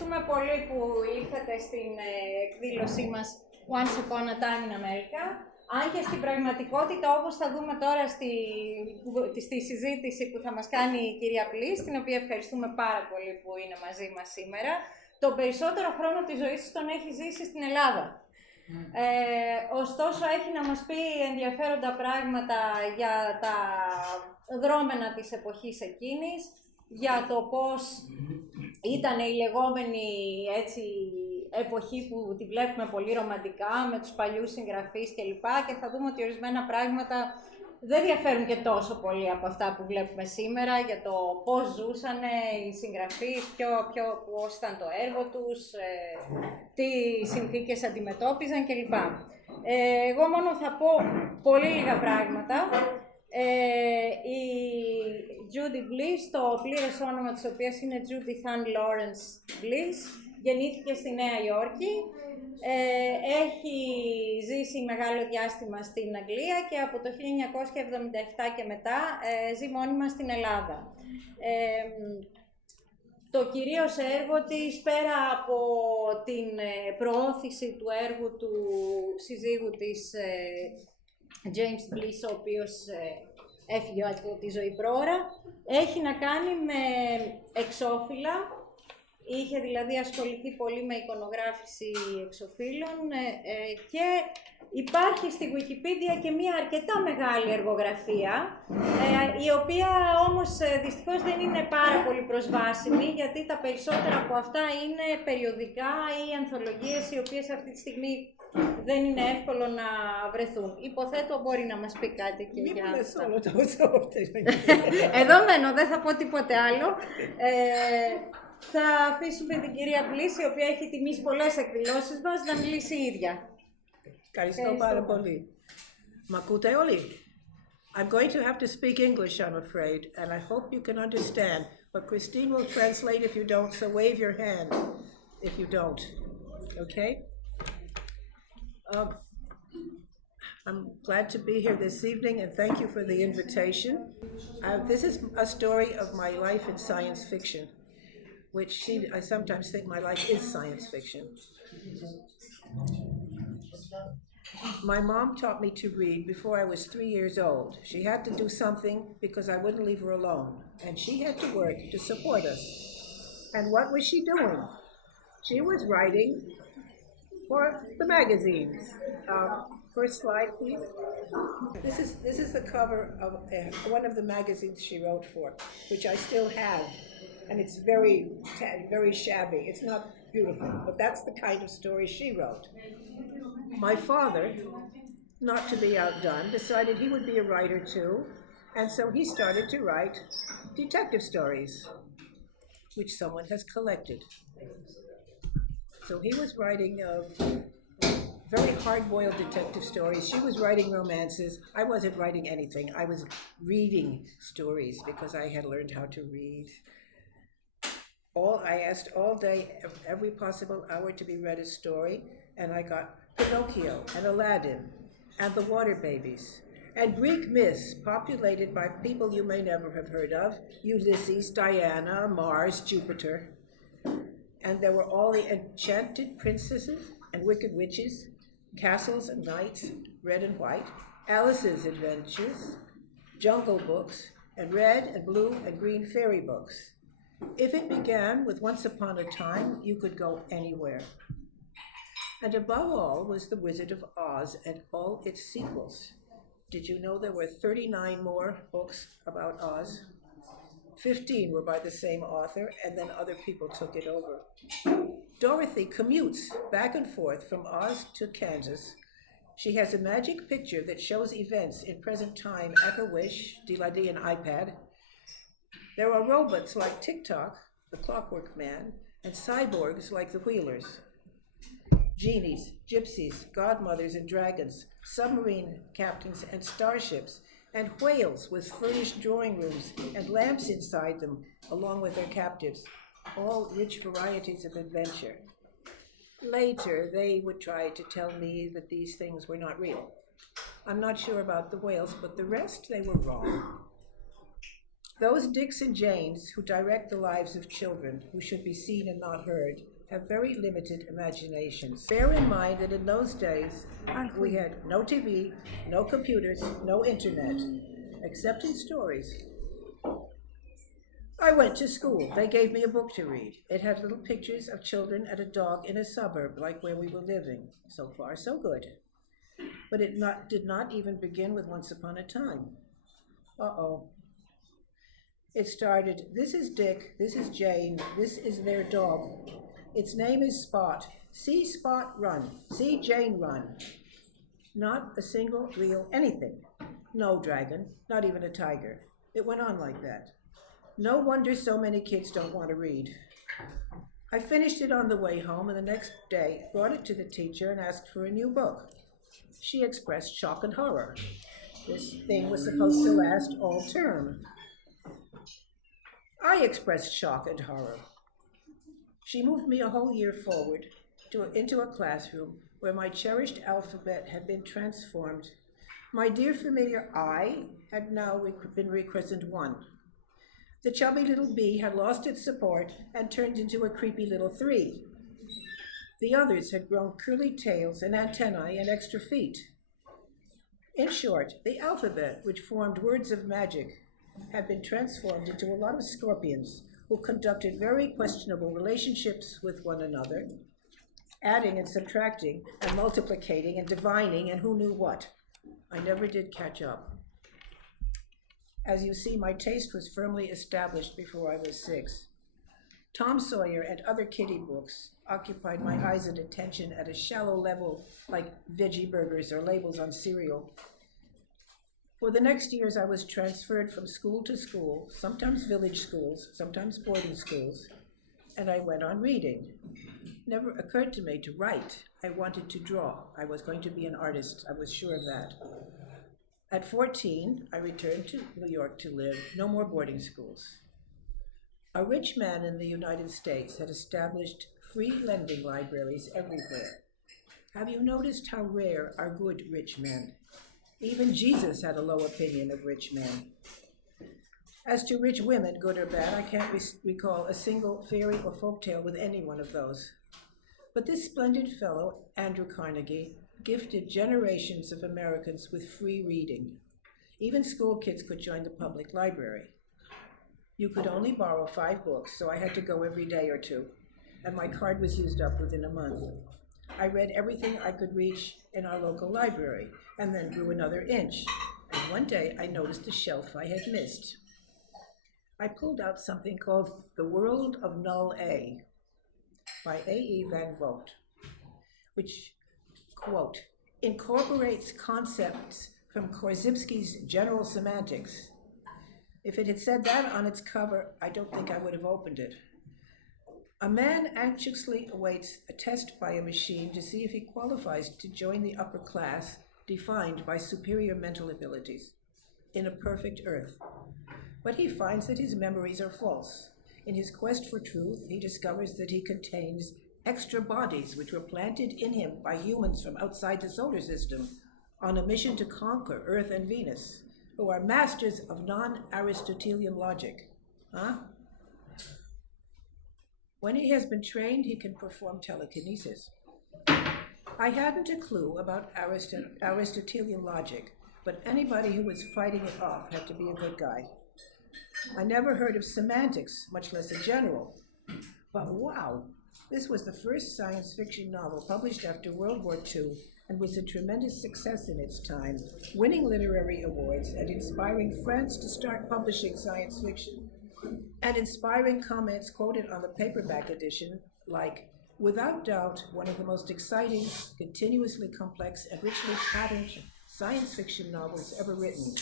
ευχαριστούμε πολύ που ήρθατε στην εκδήλωσή μας Once Upon a Time in America. Αν και στην πραγματικότητα, όπως θα δούμε τώρα στη συζήτηση που θα μας κάνει η κυρία Blish, την οποία ευχαριστούμε πάρα πολύ που είναι μαζί μας σήμερα, τον περισσότερο χρόνο της ζωής της τον έχει ζήσει στην Ελλάδα. Ωστόσο, έχει να μας πει ενδιαφέροντα πράγματα για τα δρόμενα της εποχής εκείνης, για το πώς ήταν η λεγόμενη έτσι, εποχή που τη βλέπουμε πολύ ρομαντικά, με τους παλιούς συγγραφείς κλπ. Και θα δούμε ότι ορισμένα πράγματα δεν διαφέρουν και τόσο πολύ από αυτά που βλέπουμε σήμερα, για το πώς ζούσαν οι συγγραφείς, πώς ήταν το έργο τους, τι συνθήκες αντιμετώπιζαν κλπ. Εγώ μόνο θα πω πολύ λίγα πράγματα. Η Judy Blish, το πλήρες όνομα της οποίας είναι J.A.Lawrence Blish, γεννήθηκε στη Νέα Υόρκη. Έχει ζήσει μεγάλο διάστημα στην Αγγλία και από το 1977 και μετά ζει μόνιμα στην Ελλάδα. Το κυρίως έργο της, πέρα από την προώθηση του έργου του συζύγου της James Blish, ο οποίος έφυγε από τη ζωή πρόωρα, έχει να κάνει με εξώφυλλα. Είχε δηλαδή ασχοληθεί πολύ με εικονογράφηση εξωφύλων και υπάρχει στη Wikipedia και μια αρκετά μεγάλη εργογραφία, η οποία όμως δυστυχώς δεν είναι πάρα πολύ προσβάσιμη, γιατί τα περισσότερα από αυτά είναι περιοδικά ή ανθολογίες, οι οποίες αυτή τη στιγμή δεν είναι εύκολο να βρεθούν. Υποθέτω μπορεί να μας πει κάτι και για αυτά. Εδώ μένω, δεν θα πω τίποτε άλλο. Θα αφήσουμε την κυρία Blish, η οποία έχει τιμήσει πολλές εκδηλώσεις μας, να μιλήσει η ίδια. Ευχαριστώ πάρα πολύ. Μ' ακούτε όλοι? I'm going to have to speak English, I'm afraid, and I hope you can understand. But Christine will translate if you don't, so wave your hand if you don't. Okay? I'm glad to be here this evening, and thank you for the invitation. This is a story of my life in science fiction, which I sometimes think my life is science fiction. My mom taught me to read before I was 3 years old. She had to do something because I wouldn't leave her alone, and she had to work to support us. And what was she doing? She was writing for the magazines. First slide, please. This is the cover of one of the magazines she wrote for, which I still have. And it's very shabby. It's not beautiful, but that's the kind of story she wrote. My father, not to be outdone, decided he would be a writer too, and so he started to write detective stories, which someone has collected. So he was writing very hard-boiled detective stories. She was writing romances. I wasn't writing anything. I was reading stories because I had learned how to read. I asked all day, every possible hour, to be read a story, and I got Pinocchio and Aladdin and the Water Babies and Greek myths populated by people you may never have heard of: Ulysses, Diana, Mars, Jupiter. And there were all the enchanted princesses and wicked witches, castles and knights, red and white, Alice's adventures, jungle books, and red and blue and green fairy books. If it began with Once Upon a Time, you could go anywhere. And above all was The Wizard of Oz and all its sequels. Did you know there were 39 more books about Oz? 15 were by the same author, and then other people took it over. Dorothy commutes back and forth from Oz to Kansas. She has a magic picture that shows events in present time at her wish, D-La-D and iPad. There are robots like TikTok, the Clockwork Man, and cyborgs like the Wheelers. Genies, gypsies, godmothers and dragons, submarine captains and starships, and whales with furnished drawing rooms and lamps inside them, along with their captives, all rich varieties of adventure. Later, they would try to tell me that these things were not real. I'm not sure about the whales, but the rest, they were wrong. Those Dicks and Janes who direct the lives of children who should be seen and not heard have very limited imaginations. Bear in mind that in those days, we had no TV, no computers, no internet, except in stories. I went to school. They gave me a book to read. It had little pictures of children and a dog in a suburb like where we were living. So far, so good. But it did not even begin with Once Upon a Time. Uh-oh. It started, this is Dick, this is Jane, this is their dog. Its name is Spot. See Spot run. See Jane run. Not a single real anything. No dragon, not even a tiger. It went on like that. No wonder so many kids don't want to read. I finished it on the way home, and the next day brought it to the teacher and asked for a new book. She expressed shock and horror. This thing was supposed to last all term. I expressed shock and horror. She moved me a whole year forward into a classroom where my cherished alphabet had been transformed. My dear familiar I had now been rechristened 1. The chubby little B had lost its support and turned into a creepy little 3. The others had grown curly tails and antennae and extra feet. In short, the alphabet, which formed words of magic, had been transformed into a lot of scorpions who conducted very questionable relationships with one another, adding and subtracting and multiplicating and divining and who knew what. I never did catch up. As you see, my taste was firmly established before I was 6. Tom Sawyer and other kiddie books occupied my eyes and attention at a shallow level, like veggie burgers or labels on cereal. For the next years, I was transferred from school to school, sometimes village schools, sometimes boarding schools, and I went on reading. It never occurred to me to write. I wanted to draw. I was going to be an artist. I was sure of that. At 14, I returned to New York to live. No more boarding schools. A rich man in the United States had established free lending libraries everywhere. Have you noticed how rare are good rich men? Even Jesus had a low opinion of rich men. As to rich women, good or bad, I can't recall a single fairy or folktale with any one of those. But this splendid fellow, Andrew Carnegie, gifted generations of Americans with free reading. Even school kids could join the public library. You could only borrow 5 books, so I had to go every day or 2, and my card was used up within a month. I read everything I could reach in our local library, and then grew another inch. And one day I noticed a shelf I had missed. I pulled out something called The World of Null A by A.E. Van Vogt, which, quote, incorporates concepts from Korzybski's General Semantics. If it had said that on its cover, I don't think I would have opened it. A man anxiously awaits a test by a machine to see if he qualifies to join the upper class defined by superior mental abilities in a perfect earth. But he finds that his memories are false. In his quest for truth, he discovers that he contains extra bodies which were planted in him by humans from outside the solar system on a mission to conquer Earth and Venus, who are masters of non-Aristotelian logic. When he has been trained, he can perform telekinesis. I hadn't a clue about Aristotelian logic, but anybody who was fighting it off had to be a good guy. I never heard of semantics, much less a general. But wow, this was the first science fiction novel published after World War II and was a tremendous success in its time, winning literary awards and inspiring France to start publishing science fiction. And inspiring comments quoted on the paperback edition, like, without doubt, one of the most exciting, continuously complex, and richly patterned science fiction novels ever written.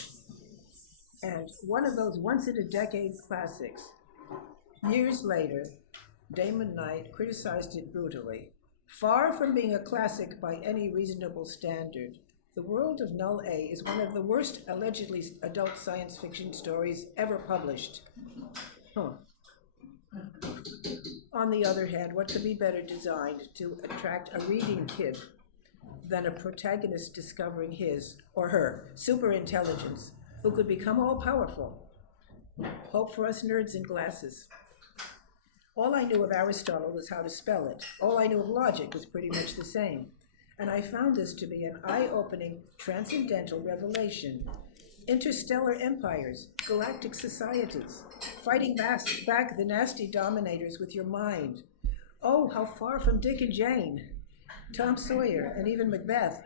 And one of those once-in-a-decade classics. Years later, Damon Knight criticized it brutally. Far from being a classic by any reasonable standard, The World of Null A is one of the worst allegedly adult science fiction stories ever published. On the other hand, what could be better designed to attract a reading kid than a protagonist discovering his or her superintelligence, who could become all-powerful? Hope for us nerds in glasses. All I knew of Aristotle was how to spell it. All I knew of logic was pretty much the same. And I found this to be an eye-opening, transcendental revelation. Interstellar empires, galactic societies, fighting back the nasty dominators with your mind. Oh, how far from Dick and Jane, Tom Sawyer, and even Macbeth.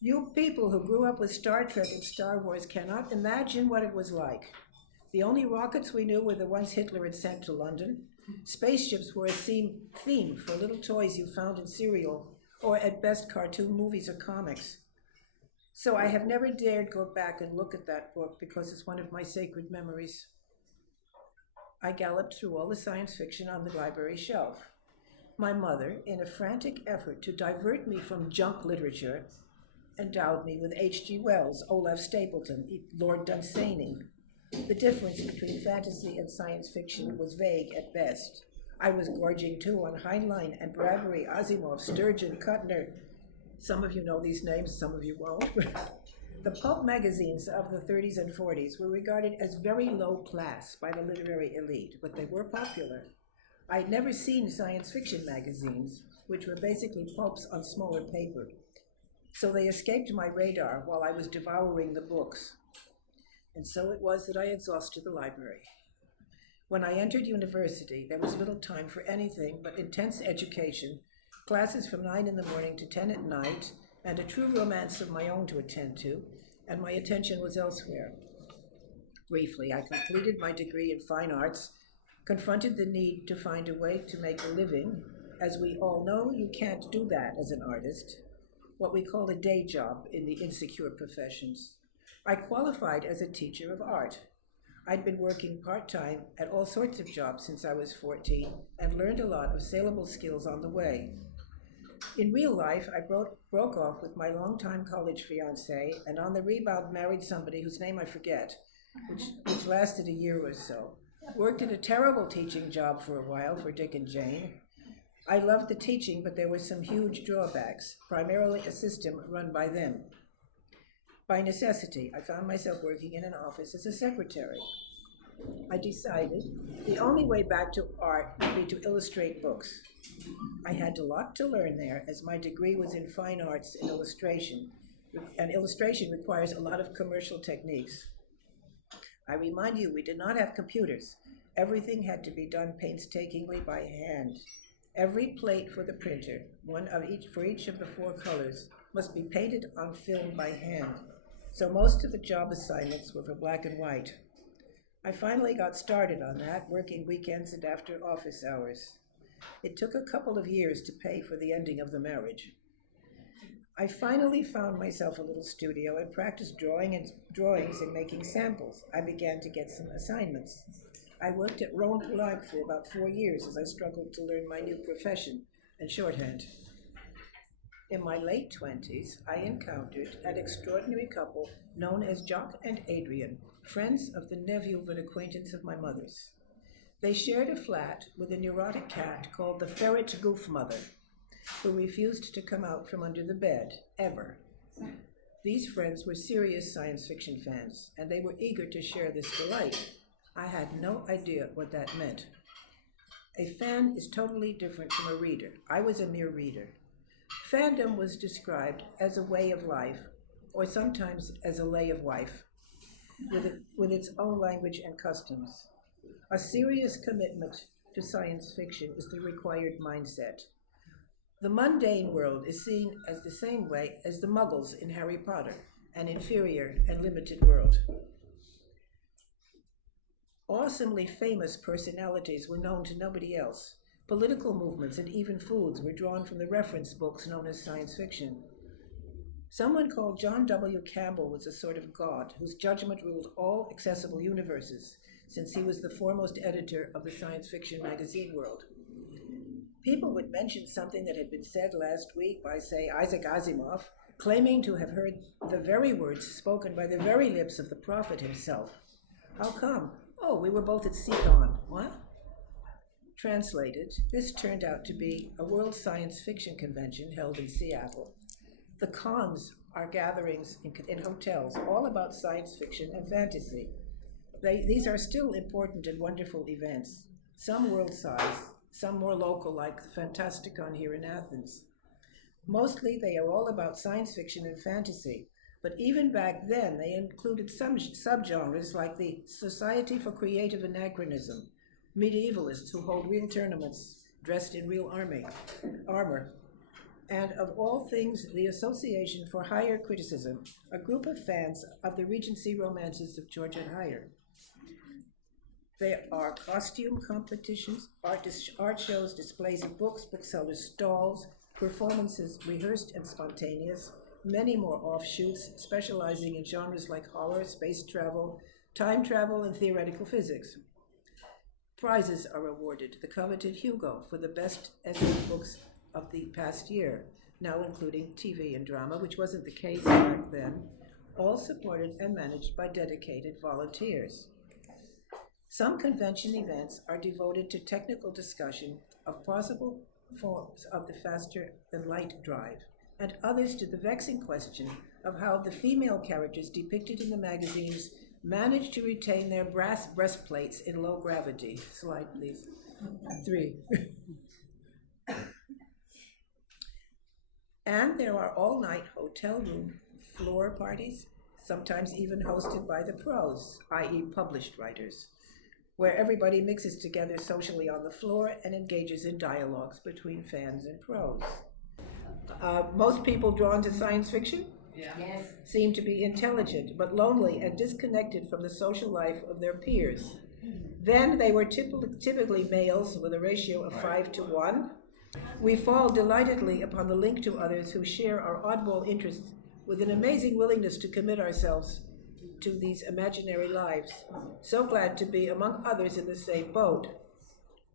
You people who grew up with Star Trek and Star Wars cannot imagine what it was like. The only rockets we knew were the ones Hitler had sent to London. Spaceships were a theme for little toys you found in cereal, or at best cartoon movies or comics. So I have never dared go back and look at that book because it's one of my sacred memories. I galloped through all the science fiction on the library shelf. My mother, in a frantic effort to divert me from junk literature, endowed me with H.G. Wells, Olaf Stapleton, Lord Dunsany. The difference between fantasy and science fiction was vague at best. I was gorging too on Heinlein and Bradbury, Asimov, Sturgeon, Kuttner. Some of you know these names, some of you won't. The pulp magazines of the 30s and 40s were regarded as very low class by the literary elite, but they were popular. I'd never seen science fiction magazines, which were basically pulps on smaller paper. So they escaped my radar while I was devouring the books. And so it was that I exhausted the library. When I entered university, there was little time for anything but intense education, classes from 9 in the morning to 10 at night, and a true romance of my own to attend to, and my attention was elsewhere. Briefly, I completed my degree in fine arts, confronted the need to find a way to make a living. As we all know, you can't do that as an artist, what we call a day job in the insecure professions. I qualified as a teacher of art. I'd been working part-time at all sorts of jobs since I was 14 and learned a lot of saleable skills on the way. In real life, I broke off with my longtime college fiancé and on the rebound married somebody whose name I forget, which lasted a year or so. Worked at a terrible teaching job for a while for Dick and Jane. I loved the teaching, but there were some huge drawbacks, primarily a system run by them. By necessity, I found myself working in an office as a secretary. I decided the only way back to art would be to illustrate books. I had a lot to learn there, as my degree was in fine arts and illustration, and illustration requires a lot of commercial techniques. I remind you, we did not have computers. Everything had to be done painstakingly by hand. Every plate for the printer, one of each for each of the 4 colors, must be painted on film by hand. So most of the job assignments were for black and white. I finally got started on that, working weekends and after office hours. It took a couple of years to pay for the ending of the marriage. I finally found myself a little studio and practiced drawings and making samples. I began to get some assignments. I worked at Rhone Poulenc for about 4 years as I struggled to learn my new profession and shorthand. In my late 20s, I encountered an extraordinary couple known as Jock and Adrian, friends of the nephew of an acquaintance of my mother's. They shared a flat with a neurotic cat called the Ferret Goof Mother, who refused to come out from under the bed, ever. These friends were serious science fiction fans, and they were eager to share this delight. I had no idea what that meant. A fan is totally different from a reader. I was a mere reader. Fandom was described as a way of life, or sometimes as a lay of wife, with its own language and customs. A serious commitment to science fiction is the required mindset. The mundane world is seen as the same way as the Muggles in Harry Potter, an inferior and limited world. Awesomely famous personalities were known to nobody else. Political movements and even foods were drawn from the reference books known as science fiction. Someone called John W. Campbell was a sort of god whose judgment ruled all accessible universes, since he was the foremost editor of the science fiction magazine world. People would mention something that had been said last week by, say, Isaac Asimov, claiming to have heard the very words spoken by the very lips of the prophet himself. How come? Oh, we were both at CCon. What? Translated, this turned out to be a World Science Fiction Convention held in Seattle. The cons are gatherings in hotels all about science fiction and fantasy. These are still important and wonderful events, some world-size, some more local, like the Fantasticon here in Athens. Mostly, they are all about science fiction and fantasy, but even back then, they included some subgenres like the Society for Creative Anachronism, medievalists who hold real tournaments dressed in real armor, and of all things, the Association for Higher Criticism, a group of fans of the Regency romances of George Heyer. There are costume competitions, art shows, displays of books, booksellers' stalls, performances rehearsed and spontaneous, many more offshoots specializing in genres like horror, space travel, time travel, and theoretical physics. Prizes are awarded, the coveted Hugo for the best essay books of the past year, now including TV and drama, which wasn't the case back then, all supported and managed by dedicated volunteers. Some convention events are devoted to technical discussion of possible forms of the faster-than-light drive, and others to the vexing question of how the female characters depicted in the magazines managed to retain their brass breastplates in low gravity. Slide, please. 3. And there are all-night hotel room floor parties, sometimes even hosted by the pros, i.e. published writers, where everybody mixes together socially on the floor and engages in dialogues between fans and pros. Most people drawn to science fiction seem to be intelligent, but lonely and disconnected from the social life of their peers. Then they were typically males with a ratio of 5 to 1. We fall delightedly upon the link to others who share our oddball interests with an amazing willingness to commit ourselves to these imaginary lives. So glad to be among others in the same boat.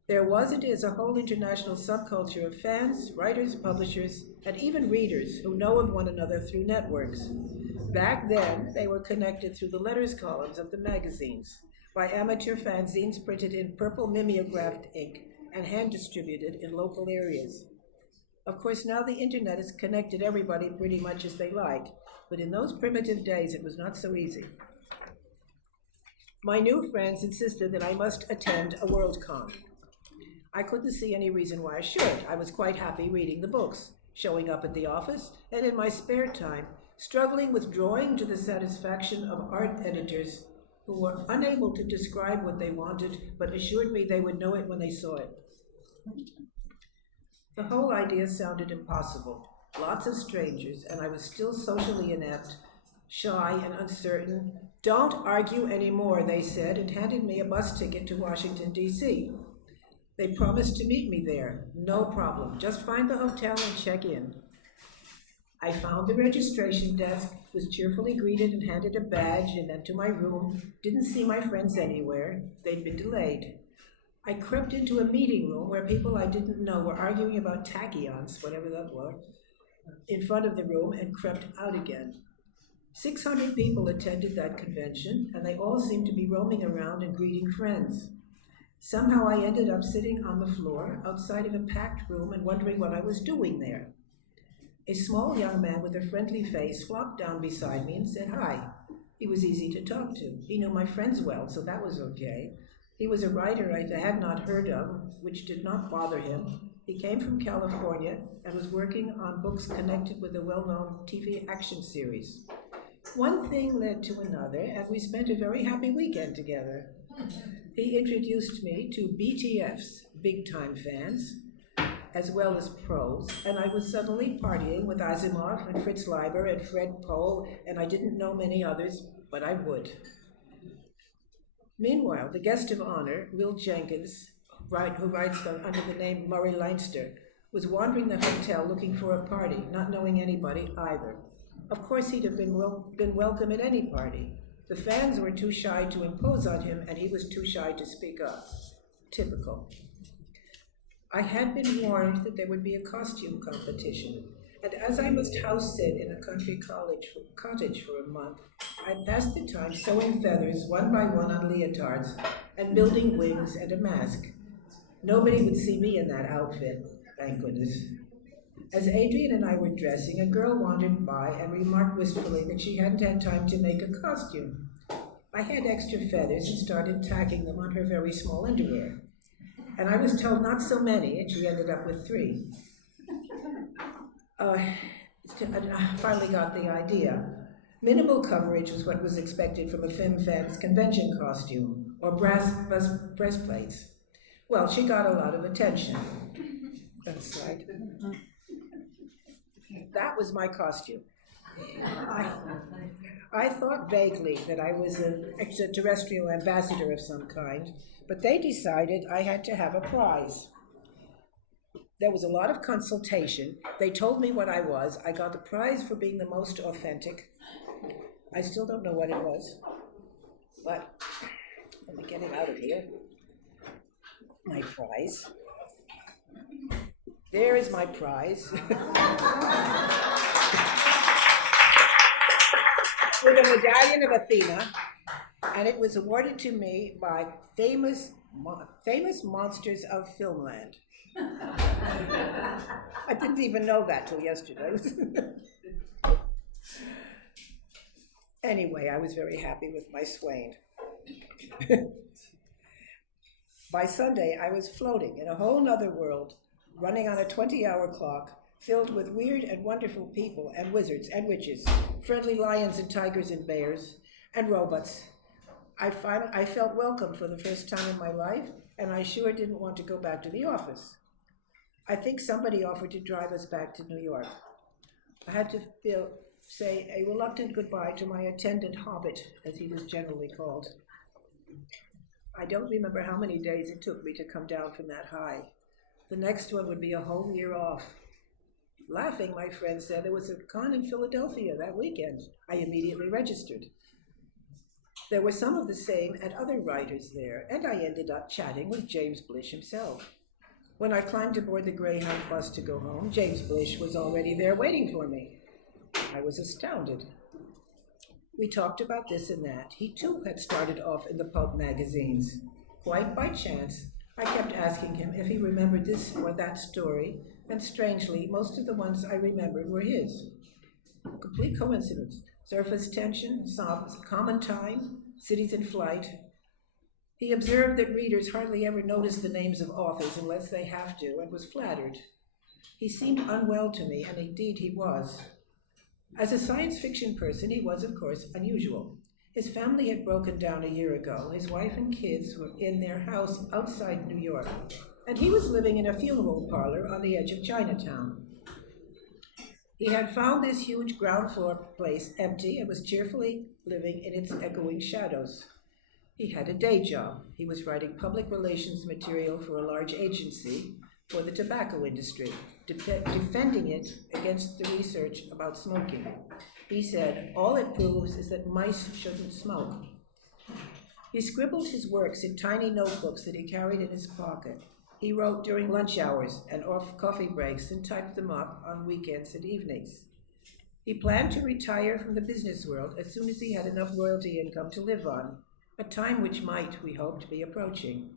There was and is a whole international subculture of fans, writers, publishers, and even readers who know of one another through networks. Back then, they were connected through the letters columns of the magazines, by amateur fanzines printed in purple mimeographed ink and hand-distributed in local areas. Of course, now the internet has connected everybody pretty much as they like, but in those primitive days, it was not so easy. My new friends insisted that I must attend a WorldCon. I couldn't see any reason why I should. I was quite happy reading the books, showing up at the office, and in my spare time, struggling with drawing to the satisfaction of art editors who were unable to describe what they wanted, but assured me they would know it when they saw it. The whole idea sounded impossible. Lots of strangers, and I was still socially inept, shy and uncertain. Don't argue anymore, they said, and handed me a bus ticket to Washington, D.C. They promised to meet me there. No problem. Just find the hotel and check in. I found the registration desk, was cheerfully greeted and handed a badge, and then to my room. Didn't see my friends anywhere. They'd been delayed. I crept into a meeting room where people I didn't know were arguing about tachyons, whatever that was, in front of the room, and crept out again. 600 people attended that convention, and they all seemed to be roaming around and greeting friends. Somehow I ended up sitting on the floor outside of a packed room and wondering what I was doing there. A small young man with a friendly face flopped down beside me and said hi. He was easy to talk to. He knew my friends well, so that was okay. He was a writer I had not heard of, which did not bother him. He came from California and was working on books connected with a well-known TV action series. One thing led to another, and we spent a very happy weekend together. He introduced me to BTFs, big-time fans, as well as pros, and I was suddenly partying with Asimov and Fritz Leiber and Fred Pohl, and I didn't know many others, but I would. Meanwhile, the guest of honor, Will Jenkins, who writes under the name Murray Leinster, was wandering the hotel looking for a party, not knowing anybody either. Of course, he'd have been welcome at any party. The fans were too shy to impose on him, and he was too shy to speak up. Typical. I had been warned that there would be a costume competition, and as I must house sit in a country cottage for a month, I passed the time sewing feathers one by one on leotards and building wings and a mask. Nobody would see me in that outfit, thank goodness. As Adrian and I were dressing, a girl wandered by and remarked wistfully that she hadn't had time to make a costume. I I had extra feathers and started tacking them on her very small underwear. And I was told not so many, and she ended up with 3. I finally got the idea. Minimal coverage was what was expected from a femme fan's convention costume, or brass breastplates. Well, she got a lot of attention. That's right. That was my costume. I thought vaguely that I was an extraterrestrial ambassador of some kind, but they decided I had to have a prize. There was a lot of consultation. They told me what I was. I got the prize for being the most authentic. I still don't know what it was, but let me get it out of here. My prize. There is my prize. With a medallion of Athena, and it was awarded to me by famous monsters of filmland. I didn't even know that till yesterday. Anyway, I was very happy with my swain. By Sunday, I was floating in a whole nother world, running on a 20-hour clock, filled with weird and wonderful people and wizards and witches, friendly lions and tigers and bears, and robots. I felt welcome for the first time in my life, and I sure didn't want to go back to the office. I think somebody offered to drive us back to New York. I had to say a reluctant goodbye to my attendant hobbit, as he was generally called. I don't remember how many days it took me to come down from that high. The next one would be a whole year off. Laughing, my friend said there was a con in Philadelphia that weekend. I immediately registered. There were some of the same and other writers there, and I ended up chatting with James Blish himself. When I climbed aboard the Greyhound bus to go home, James Blish was already there waiting for me. I was astounded. We talked about this and that. He too had started off in the pulp magazines. Quite by chance, I kept asking him if he remembered this or that story, and strangely, most of the ones I remembered were his. A complete coincidence. Surface tension, common time, cities in flight. He observed that readers hardly ever notice the names of authors unless they have to, and was flattered. He seemed unwell to me, and indeed he was. As a science fiction person, he was, of course, unusual. His family had broken down a year ago. His wife and kids were in their house outside New York, and he was living in a funeral parlor on the edge of Chinatown. He had found this huge ground floor place empty and was cheerfully living in its echoing shadows. He had a day job. He was writing public relations material for a large agency for the tobacco industry, defending it against the research about smoking. He said, all it proves is that mice shouldn't smoke. He scribbled his works in tiny notebooks that he carried in his pocket. He wrote during lunch hours and off coffee breaks and typed them up on weekends and evenings. He planned to retire from the business world as soon as he had enough royalty income to live on, a time which might, we hoped, be approaching.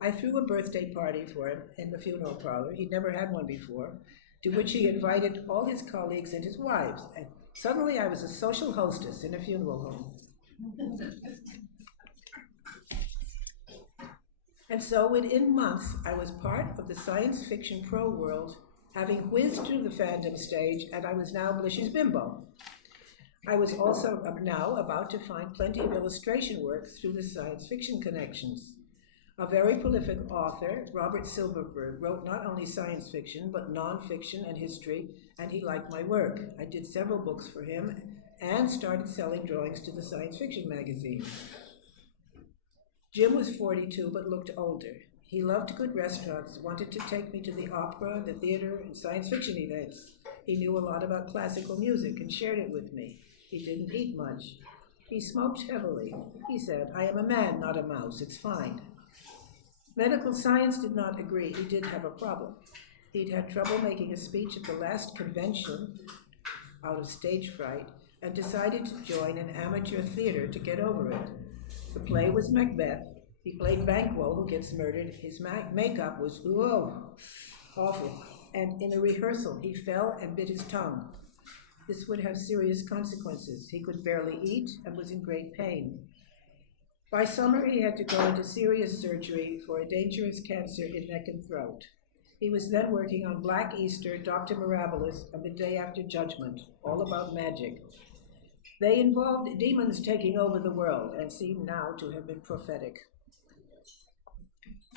I threw a birthday party for him in the funeral parlor. He'd never had one before, to which he invited all his colleagues and his wives. And suddenly I was a social hostess in a funeral home. And so within months, I was part of the science fiction pro world, having whizzed through the fandom stage, and I was now Blish's bimbo. I was also now about to find plenty of illustration work through the science fiction connections. A very prolific author, Robert Silverberg, wrote not only science fiction, but nonfiction and history, and he liked my work. I did several books for him and started selling drawings to the science fiction magazine. Jim was 42, but looked older. He loved good restaurants, wanted to take me to the opera, the theater, and science fiction events. He knew a lot about classical music and shared it with me. He didn't eat much. He smoked heavily. He said, I am a man, not a mouse. It's fine. Medical science did not agree. He did have a problem. He'd had trouble making a speech at the last convention out of stage fright and decided to join an amateur theater to get over it. The play was Macbeth. He played Banquo, who gets murdered. His makeup was, awful. And in a rehearsal, he fell and bit his tongue. This would have serious consequences. He could barely eat and was in great pain. By summer, he had to go into serious surgery for a dangerous cancer in neck and throat. He was then working on Black Easter, Dr. Mirabilis, and The Day After Judgment, all about magic. They involved demons taking over the world and seem now to have been prophetic.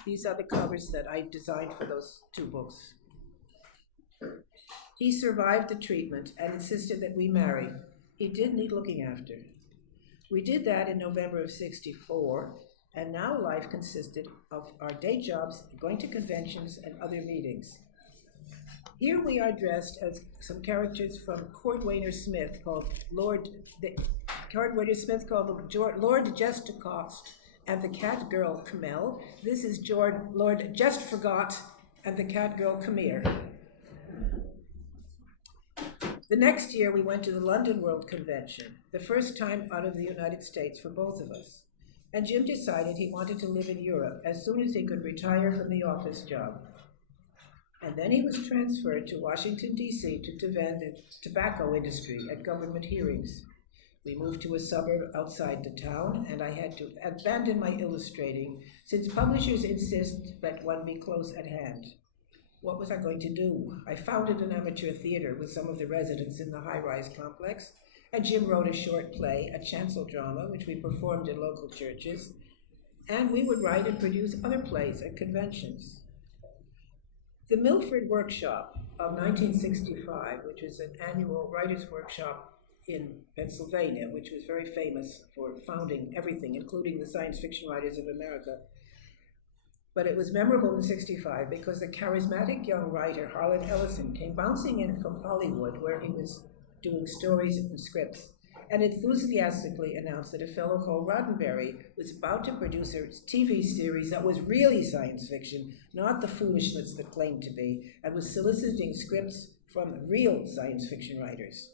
These are the covers that I designed for those two books. He survived the treatment and insisted that we marry. He did need looking after. We did that in November of '64, and now life consisted of our day jobs, going to conventions, and other meetings. Here we are dressed as some characters from Cordwainer Smith called Lord Justacost and the cat girl Camille. This is Lord Just Forgot and the cat girl Camille. The next year we went to the London World Convention, the first time out of the United States for both of us. And Jim decided he wanted to live in Europe as soon as he could retire from the office job. And then he was transferred to Washington, D.C. to defend the tobacco industry at government hearings. We moved to a suburb outside the town, and I had to abandon my illustrating since publishers insist that one be close at hand. What was I going to do? I founded an amateur theater with some of the residents in the high-rise complex, and Jim wrote a short play, a chancel drama, which we performed in local churches, and we would write and produce other plays at conventions. The Milford Workshop of 1965, which was an annual writers' workshop in Pennsylvania, which was very famous for founding everything, including the Science Fiction Writers of America. But it was memorable in '65 because the charismatic young writer Harlan Ellison came bouncing in from Hollywood, where he was doing stories and scripts, and enthusiastically announced that a fellow called Roddenberry was about to produce a TV series that was really science fiction, not the foolishness that claimed to be, and was soliciting scripts from real science fiction writers.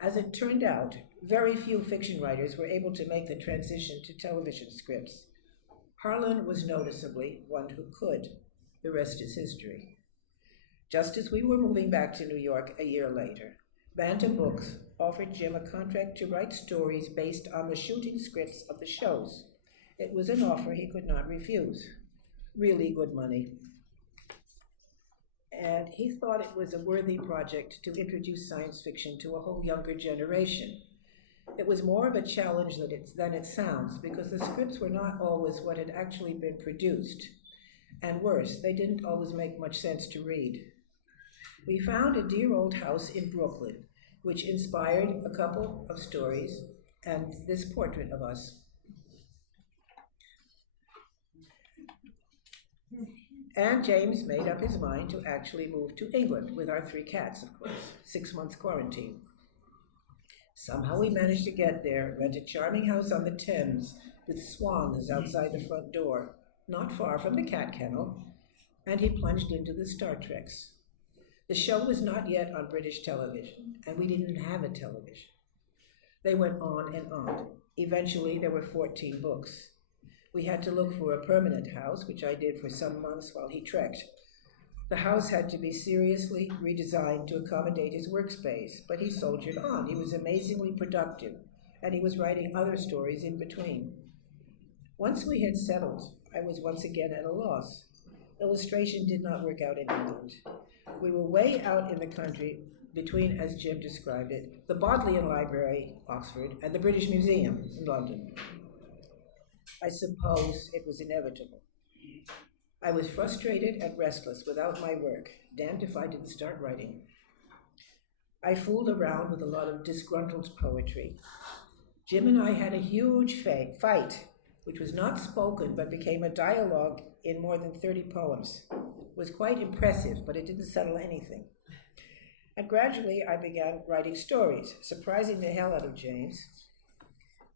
As it turned out, very few fiction writers were able to make the transition to television scripts. Harlan was noticeably one who could. The rest is history. Just as we were moving back to New York a year later, Bantam Books offered Jim a contract to write stories based on the shooting scripts of the shows. It was an offer he could not refuse. Really good money. And he thought it was a worthy project to introduce science fiction to a whole younger generation. It was more of a challenge than it sounds, because the scripts were not always what had actually been produced. And worse, they didn't always make much sense to read. We found a dear old house in Brooklyn, which inspired a couple of stories and this portrait of us. And James made up his mind to actually move to England with our 3 cats, of course, 6 months quarantine. Somehow we managed to get there, rent a charming house on the Thames with swans outside the front door, not far from the cat kennel, and he plunged into the Star Treks. The show was not yet on British television, and we didn't have a television. They went on and on. Eventually, there were 14 books. We had to look for a permanent house, which I did for some months while he trekked. The house had to be seriously redesigned to accommodate his workspace, but he soldiered on. He was amazingly productive, and he was writing other stories in between. Once we had settled, I was once again at a loss. Illustration did not work out in England. We were way out in the country between, as Jim described it, the Bodleian Library, Oxford, and the British Museum in London. I suppose it was inevitable. I was frustrated and restless without my work, damned if I didn't start writing. I fooled around with a lot of disgruntled poetry. Jim and I had a huge fight, which was not spoken but became a dialogue in more than 30 poems. It was quite impressive, but it didn't settle anything. And gradually I began writing stories, surprising the hell out of James.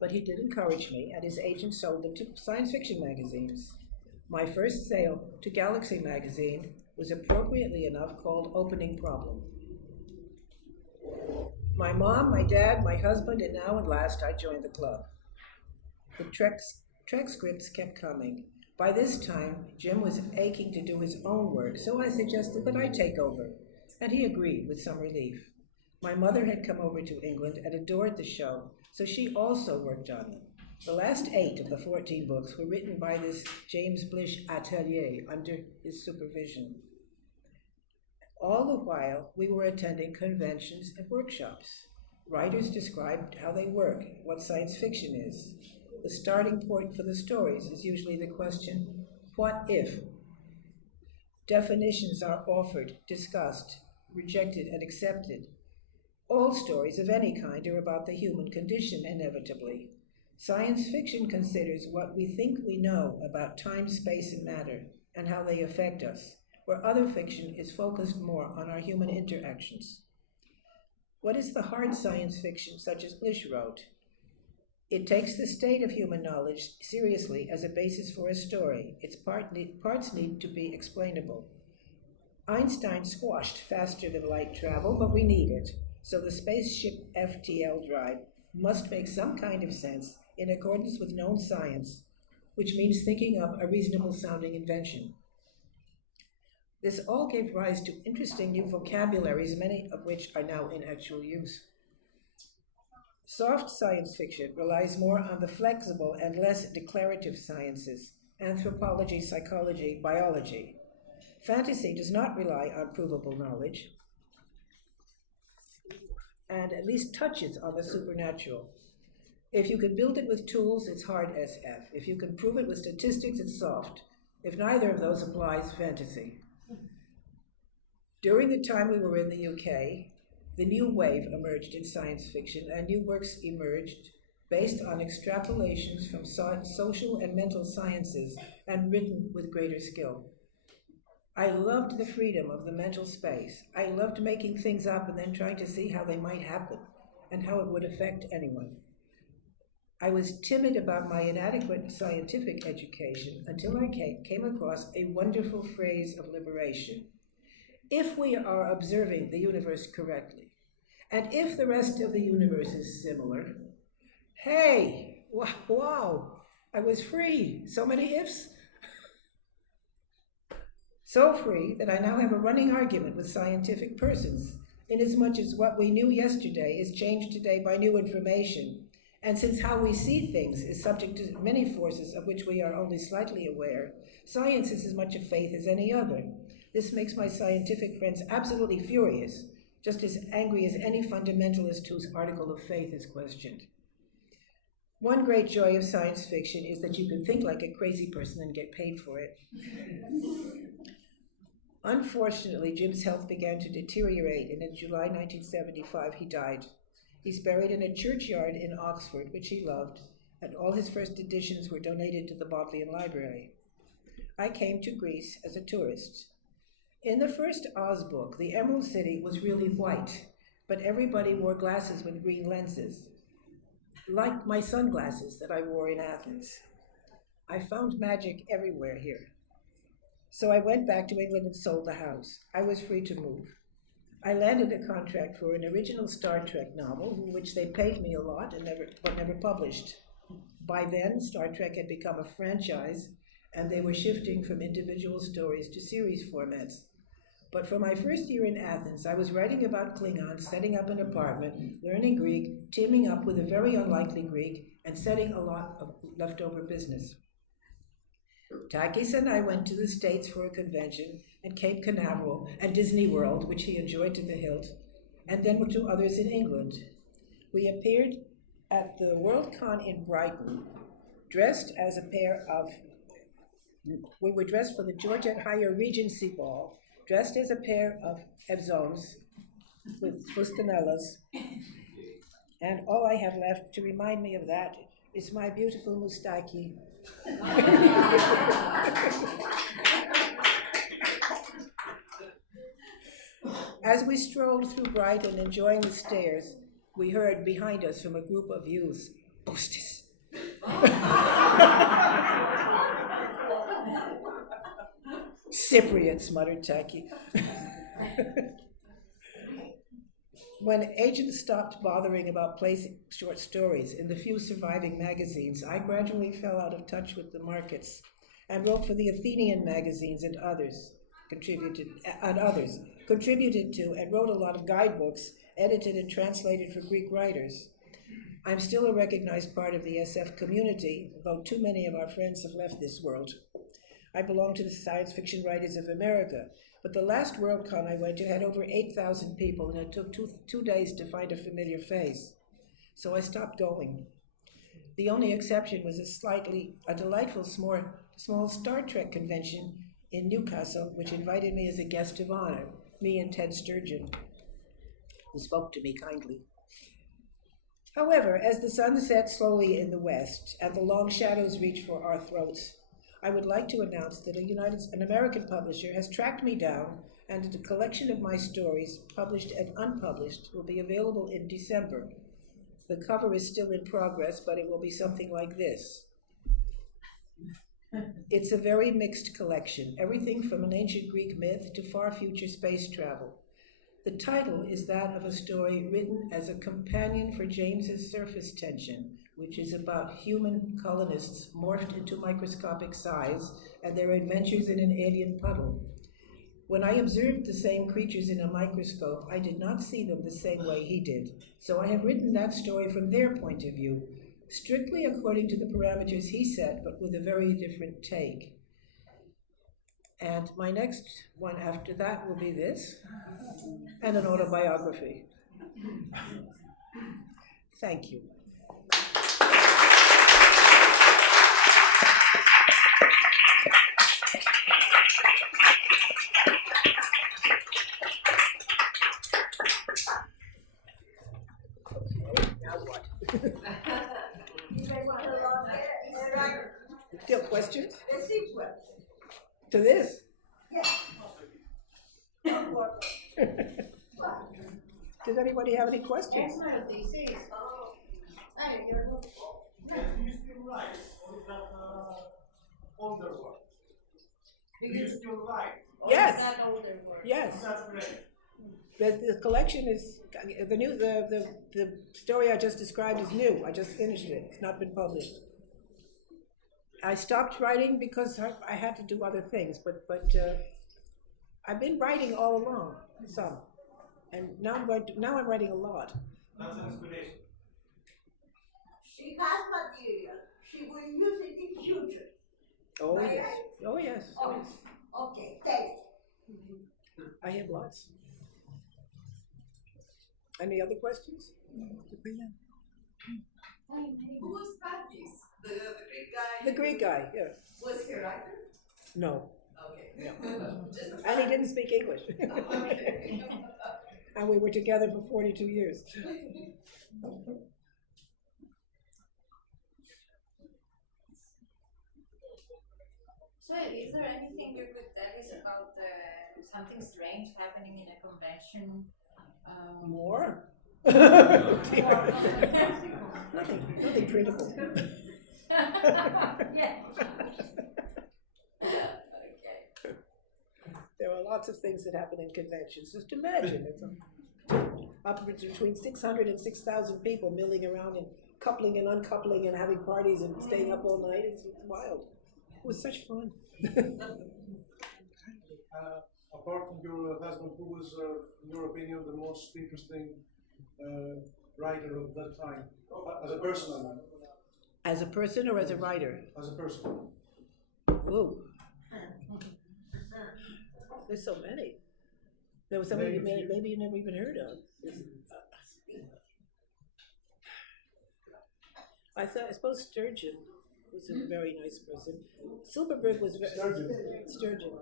But he did encourage me, and his agent sold them to science fiction magazines. My first sale to Galaxy magazine was appropriately enough called Opening Problem. My mom, my dad, my husband, and now at last I joined the club. The Trek scripts kept coming. By this time, Jim was aching to do his own work, so I suggested that I take over, and he agreed with some relief. My mother had come over to England and adored the show, so she also worked on them. The last 8 of the 14 books were written by this James Blish atelier under his supervision. All the while, we were attending conventions and workshops. Writers described how they work, what science fiction is. The starting point for the stories is usually the question, what if? Definitions are offered, discussed, rejected, and accepted. All stories of any kind are about the human condition, inevitably. Science fiction considers what we think we know about time, space, and matter, and how they affect us, where other fiction is focused more on our human interactions. What is the hard science fiction, such as Blish wrote? It takes the state of human knowledge seriously as a basis for a story. Its parts need to be explainable. Einstein squashed faster than light travel, but we need it. So the spaceship FTL drive must make some kind of sense in accordance with known science, which means thinking up a reasonable sounding invention. This all gave rise to interesting new vocabularies, many of which are now in actual use. Soft science fiction relies more on the flexible and less declarative sciences, anthropology, psychology, biology. Fantasy does not rely on provable knowledge, and at least touches on the supernatural. If you can build it with tools, it's hard SF. If you can prove it with statistics, it's soft. If neither of those applies, fantasy. During the time we were in the UK, the new wave emerged in science fiction, and new works emerged based on extrapolations from social and mental sciences and written with greater skill. I loved the freedom of the mental space. I loved making things up and then trying to see how they might happen and how it would affect anyone. I was timid about my inadequate scientific education until I came across a wonderful phrase of liberation. If we are observing the universe correctly, and if the rest of the universe is similar, hey, wow, I was free. So many ifs. So free that I now have a running argument with scientific persons, inasmuch as what we knew yesterday is changed today by new information. And since how we see things is subject to many forces of which we are only slightly aware, science is as much a faith as any other. This makes my scientific friends absolutely furious, just as angry as any fundamentalist whose article of faith is questioned. One great joy of science fiction is that you can think like a crazy person and get paid for it. Unfortunately, Jim's health began to deteriorate, and in July 1975, he died. He's buried in a churchyard in Oxford, which he loved, and all his first editions were donated to the Bodleian Library. I came to Greece as a tourist. In the first Oz book, the Emerald City was really white, but everybody wore glasses with green lenses, like my sunglasses that I wore in Athens. I found magic everywhere here. So I went back to England and sold the house. I was free to move. I landed a contract for an original Star Trek novel, in which they paid me a lot but never published. By then, Star Trek had become a franchise, and they were shifting from individual stories to series formats. But for my first year in Athens, I was writing about Klingons, setting up an apartment, learning Greek, teaming up with a very unlikely Greek, and setting a lot of leftover business. Takis and I went to the States for a convention at Cape Canaveral and Disney World, which he enjoyed to the hilt, and then to others in England. We appeared at the Worldcon in Brighton, we were dressed for the Georgette Higher Regency Ball, dressed as a pair of Evzones with fustanellas, and all I have left to remind me of that is my beautiful moustache. As we strolled through Brighton, enjoying the stairs, we heard behind us from a group of youths, "Boostis." Cypriots, muttered Taki. When agents stopped bothering about placing short stories in the few surviving magazines, I gradually fell out of touch with the markets and wrote for the Athenian magazines and others, contributed to and wrote a lot of guidebooks edited and translated for Greek writers. I'm still a recognized part of the SF community, though too many of our friends have left this world. I belong to the Science Fiction Writers of America, but the last Worldcon I went to had over 8,000 people, and it took two days to find a familiar face. So I stopped going. The only exception was a delightful small Star Trek convention in Newcastle, which invited me as a guest of honor, me and Ted Sturgeon, who spoke to me kindly. However, as the sun sets slowly in the west and the long shadows reach for our throats, I would like to announce that an American publisher has tracked me down, and a collection of my stories, published and unpublished, will be available in December. The cover is still in progress, but it will be something like this. It's a very mixed collection, everything from an ancient Greek myth to far future space travel. The title is that of a story written as a companion for James's Surface Tension, which is about human colonists morphed into microscopic size and their adventures in an alien puddle. When I observed the same creatures in a microscope, I did not see them the same way he did. So I have written that story from their point of view, strictly according to the parameters he set, but with a very different take. And my next one after that will be this, and an autobiography. Thank you. Still questions? To this? Yes. Does anybody have any questions? Do you still write, or is that older work? Do you still write? Yes. Is that older work? Yes. That's great. The collection is the story I just described is new. I just finished it. It's not been published. I stopped writing because I had to do other things, but I've been writing all along, some, and now I'm writing a lot. That's an inspiration. She has material. She will use it in future. Oh Right? yes. Oh yes. Oh, yes. Okay, tell it. I have lots. Any other questions? Who was Pattis? The Greek guy? The Greek guy, yeah. Was he a writer? No. Okay. No. Just a And he didn't speak English. Okay. And we were together for 42 years. So, is there anything you could tell us about something strange happening in a convention? More? Nothing critical. Yeah. Okay. There are lots of things that happen in conventions. Just imagine, it's up between 600 and 6,000 people milling around and coupling and uncoupling and having parties and staying up all night. It's wild. It was such fun. Apart from your husband, who was, in your opinion, the most interesting writer of that time? As a person, I mean. As a person or as a writer? As a person. Ooh. There's so many. There was somebody maybe you never even heard of. I suppose Sturgeon was a very nice person. Silverberg was Sturgeon.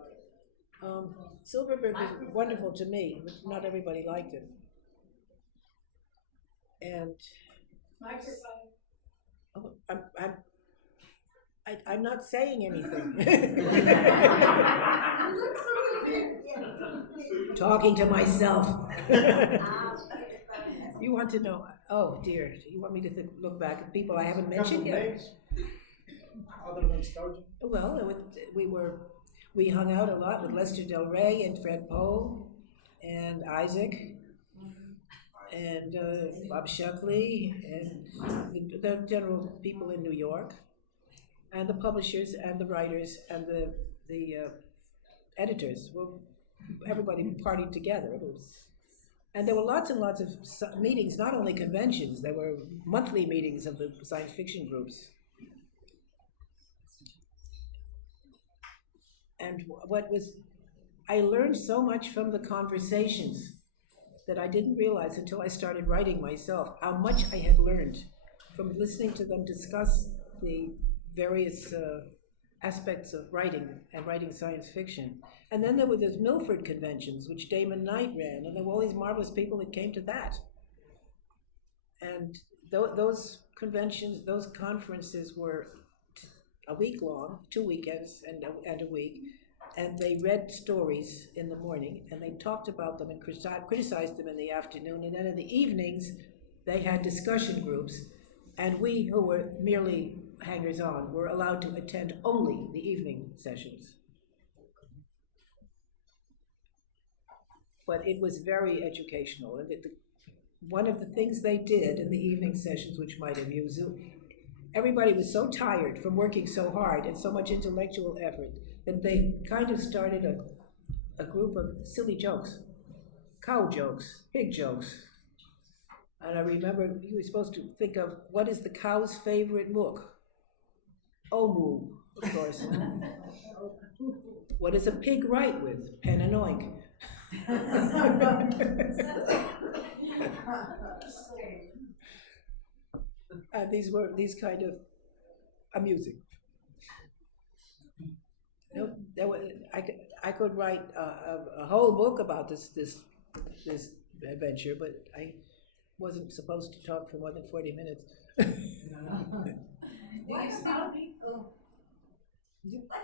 Silverberg was wonderful to me, but not everybody liked him. And I'm not saying anything. Talking to myself. You want to know? Oh dear, you want me to look back at people I haven't mentioned yet? Other than Sturgeon? Well, we hung out a lot with Lester Del Rey and Fred Poe and Isaac and Bob Shuckley and the general people in New York and the publishers and the writers and the editors. Well, everybody partied together. And there were lots and lots of meetings, not only conventions, there were monthly meetings of the science fiction groups. And I learned so much from the conversations that I didn't realize until I started writing myself, how much I had learned from listening to them discuss the various aspects of writing and writing science fiction. And then there were those Milford conventions, which Damon Knight ran, and there were all these marvelous people that came to that. And those conventions, those conferences were a week long, 2 weekends and a week, and they read stories in the morning, and they talked about them and criticized them in the afternoon, and then in the evenings, they had discussion groups, and we who were merely hangers-on were allowed to attend only the evening sessions. But it was very educational, and one of the things they did in the evening sessions, which might amuse you, everybody was so tired from working so hard and so much intellectual effort that they kind of started a group of silly jokes, cow jokes, pig jokes. And I remember you were supposed to think of, what is the cow's favorite book? Omu, of course. What does a pig write with? Pen and oink. And these kind of amusing. I could write a whole book about this adventure, but I wasn't supposed to talk for more than 40 minutes. What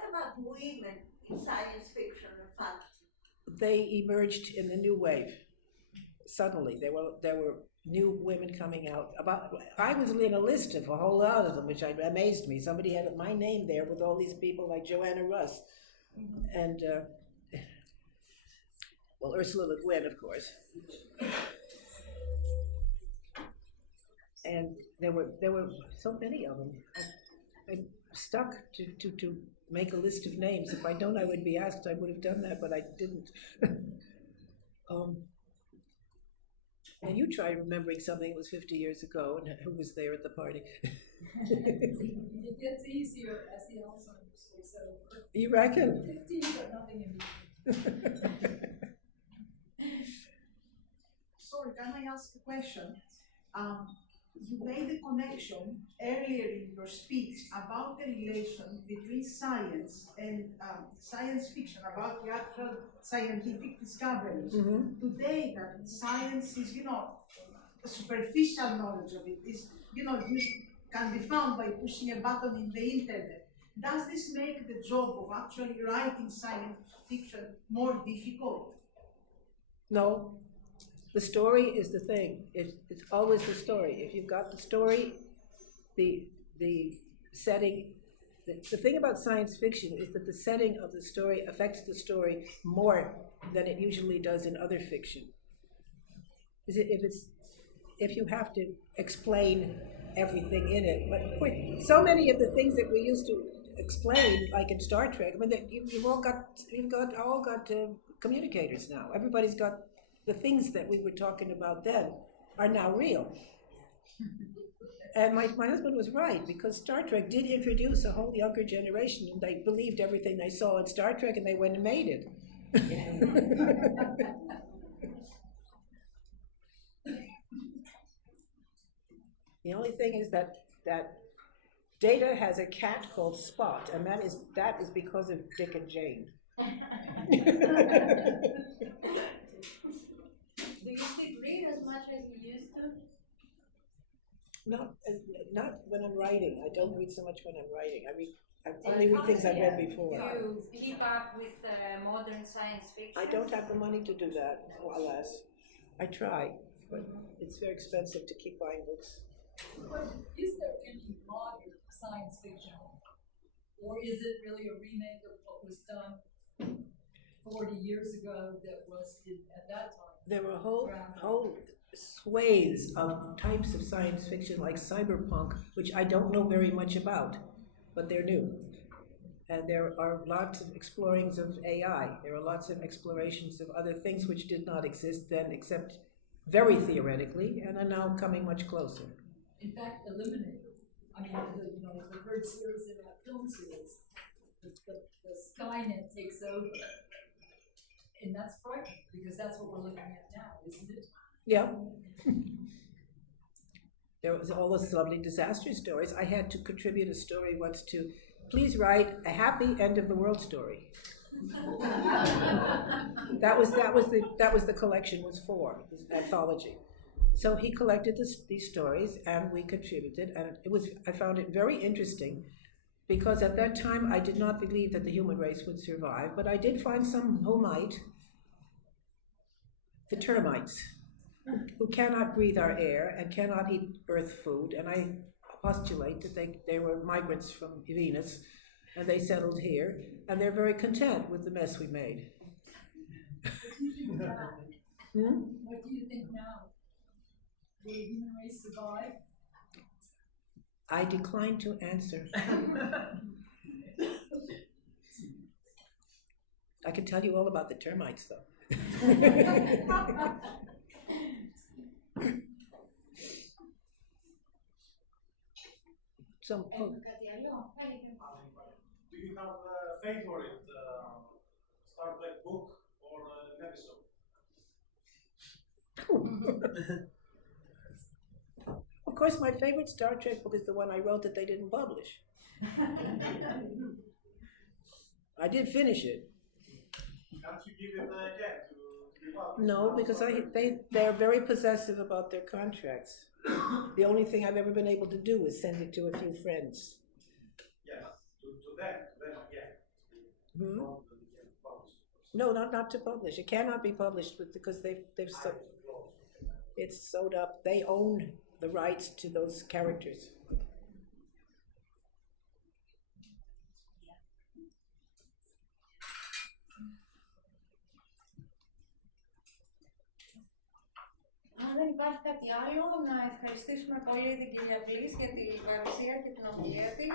about women in science fiction and fantasy? They emerged in the new wave. Suddenly, there were new women coming out. I was in a list of a whole lot of them, which amazed me. Somebody had my name there with all these people like Joanna Russ, and Ursula Le Guin, of course. And there were so many of them. I'm stuck to make a list of names. If I'd known I would be asked, I would have done that, but I didn't. And you try remembering something that was 50 years ago and who was there at the party. It gets easier as the Alzheimer's takes over. You reckon? 15, but nothing in between. Sorry, can I ask a question? You made a connection earlier in your speech about the relation between science and science fiction, about the actual scientific discoveries. Mm-hmm. Today, that science is, a superficial knowledge of it is, you can be found by pushing a button in the internet. Does this make the job of actually writing science fiction more difficult? No. The story is the thing. It's always the story. If you've got the story, the setting, the thing about science fiction is that the setting of the story affects the story more than it usually does in other fiction. If you have to explain everything in it, but of course, so many of the things that we used to explain, like in Star Trek, I mean, you've all got communicators now. Everybody's got. The things that we were talking about then are now real. And my husband was right, because Star Trek did introduce a whole younger generation, and they believed everything they saw in Star Trek, and they went and made it. The only thing is that Data has a cat called Spot, and that is because of Dick and Jane. Do you still read as much as you used to? Not when I'm writing. I don't read so much when I'm writing. I only read things I've read before. Do you keep up with modern science fiction? I don't have the money to do that, alas. I try, but it's very expensive to keep buying books. But is there any modern science fiction, or is it really a remake of what was done 40 years ago that was at that time? There were whole swathes of types of science fiction like cyberpunk, which I don't know very much about, but they're new. And there are lots of explorings of AI. There are lots of explorations of other things which did not exist then, except very theoretically, and are now coming much closer. In fact, eliminated. I mean, the third series of that film series, the Skynet takes over. And that's frightening, because that's what we're looking at now, isn't it? Yeah. There was all those lovely disaster stories. I had to contribute a story once to, please write a happy end of the world story. that was the collection was for, this anthology. So he collected these stories, and we contributed, and I found it very interesting, because at that time I did not believe that the human race would survive, but I did find some who might. The termites, who cannot breathe our air and cannot eat earth food, and I postulate that they were migrants from Venus, and they settled here, and they're very content with the mess we made. What do you think now? Will the human race survive? I decline to answer. I can tell you all about the termites, though. Do you have a favorite Star Trek book or an episode? Of course, my favorite Star Trek book is the one I wrote that they didn't publish. I did finish it. Can't you give it again to be published? No, because they're very possessive about their contracts. The only thing I've ever been able to do is send it to a few friends. Yes, to them again. No, not to publish. It cannot be published because it's sewed up. They own the rights to those characters. Αν δεν υπάρχει κάτι άλλο, να ευχαριστήσουμε πολύ την κυρία Blish για την παρουσία και την ομιλία της.